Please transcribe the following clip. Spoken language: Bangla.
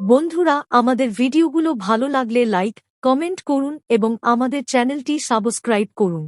বন্ধুরা, আমাদের ভিডিওগুলো ভালো লাগলে লাইক, কমেন্ট করুন এবং আমাদের চ্যানেলটি সাবস্ক্রাইব করুন।